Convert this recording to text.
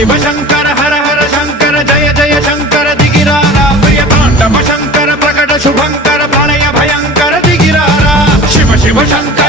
शिव शंकर हर हर शंकर जय जय शंकर दिगिरारा प्रिय तांडव शंकर प्रकट शुभंकर प्रलय भयंकर दिगिरारा शिव शिव शंकर